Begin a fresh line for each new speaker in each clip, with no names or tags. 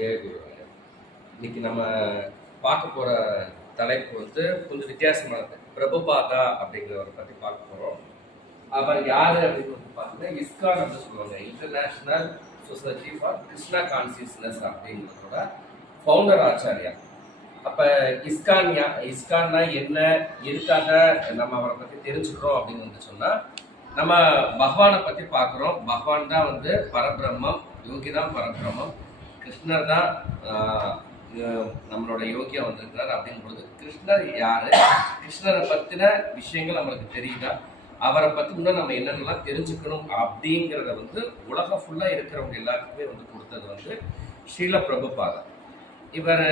ஜெயகுரு இன்னைக்கு நம்ம பார்க்க போற தலைப்பு வந்து கொஞ்சம் வித்தியாசமானது பிரபுபாதா அப்படிங்கிறவரை பத்தி பார்க்க போறோம். அவர் யாரு அப்படின்னு வந்து பார்த்தீங்கன்னா இஸ்கான் அப்படின்னு சொல்லுவாங்க. International Society for Krishna consciousness அப்படிங்கிறதோட ஃபவுண்டர் ஆச்சாரியா அப்போ இஸ்கான் யா இஸ்கான்னா என்ன எதுக்காக நம்ம அவரை பற்றி தெரிஞ்சுக்கிறோம் அப்படின்னு வந்து சொன்னால் நம்ம பகவானை பற்றி பார்க்குறோம். பகவான் தான் வந்து பரபிரம்மம் யோகி தான் பரபிரம்மம். கிருஷ்ணர் தான் நம்மளோட யோகியா வந்திருக்கிறார் அப்படிங்கும் பொழுது கிருஷ்ணர் யாரு? கிருஷ்ணரை பத்தின விஷயங்கள் நம்மளுக்கு தெரியுதா? அவரை பத்தி இன்னும் நம்ம என்னென்னலாம் தெரிஞ்சுக்கணும் அப்படிங்கிறத வந்து உலகம் ஃபுல்லா இருக்கிறவங்க எல்லாருக்குமே வந்து கொடுத்தது வந்து ஸ்ரீல பிரபுபாதம் இவர்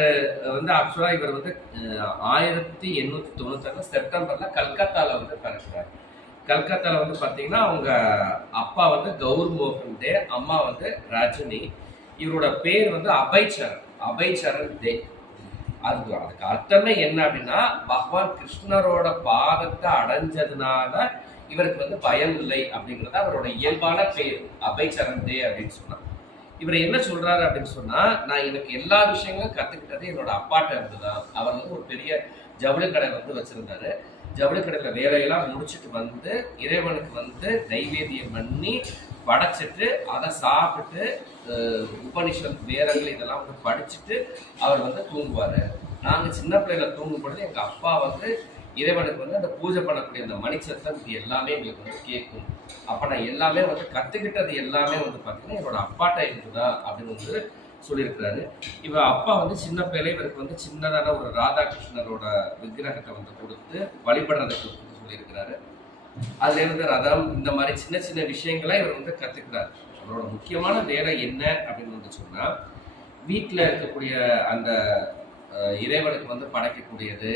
வந்து ஆக்சுவலாக இவர் வந்து ஆயிரத்தி எண்ணூத்தி தொண்ணூத்தி செப்டம்பர்ல கல்கத்தால வந்து பிறக்கிறார் கல்கத்தால வந்து பார்த்தீங்கன்னா அவங்க அப்பா வந்து கௌர் மோகன் தே அம்மா வந்து ரஜினி. இவரோட பேர் வந்து அபய் சரண் அபய் சரண் தே. அது அதுக்கு அர்த்தமே என்ன அப்படின்னா பகவான் கிருஷ்ணரோட பாதத்தை அடைஞ்சதுனால இவருக்கு வந்து பயம் இல்லை அப்படிங்கிறது அவரோட இயல்பான பேர் அபைச்சரன் சரண் தே அப்படின்னு சொன்னார். இவர் என்ன சொல்றாரு அப்படின்னு சொன்னா நான் எனக்கு எல்லா விஷயங்களும் கத்துக்கிட்டது என்னோட அப்பாட்ட இருந்து தான் அவர் வந்து ஒரு பெரிய ஜவுளி கடை வந்து வச்சிருந்தாரு. ஜவுளி கடையில வேலையெல்லாம் முடிச்சுட்டு வந்து இறைவனுக்கு வந்து நைவேத்தியம் பண்ணி படைச்சிட்டு அதை சாப்பிட்டு அஹ், உபனிஷத் இதெல்லாம் வந்து படிச்சுட்டு அவர் வந்து தூங்குவார். நாங்கள் சின்ன பிள்ளைகளை தூங்கும் பொழுது எங்கள் அப்பா வந்து இறைவனுக்கு வந்து அந்த பூஜை பண்ணக்கூடிய அந்த மணிச்சத்தம் இது எல்லாமே எங்களுக்கு வந்து கேட்கும். அப்போ நான் எல்லாமே வந்து கற்றுக்கிட்டது எல்லாமே வந்து பார்த்தீங்கன்னா என்னோட அப்பாட்ட இருக்குதா அப்படின்னு வந்து சொல்லியிருக்கிறாரு. இவர் அப்பா வந்து சின்ன பிள்ளை இவருக்கு வந்து சின்னதான ஒரு ராதாகிருஷ்ணரோட விக்கிரகத்தை வந்து கொடுத்து வழிபடுறதுக்கு சொல்லியிருக்கிறாரு. அதுல இருந்து ரதம் இந்த மாதிரி சின்ன சின்ன விஷயங்களை இவர் வந்து கற்றுக்கிறார் அவரோட முக்கியமான வேலை என்ன அப்படின்னு வந்து சொன்னா வீட்டுல இருக்கக்கூடிய அந்த இறைவனுக்கு வந்து படைக்கக்கூடியது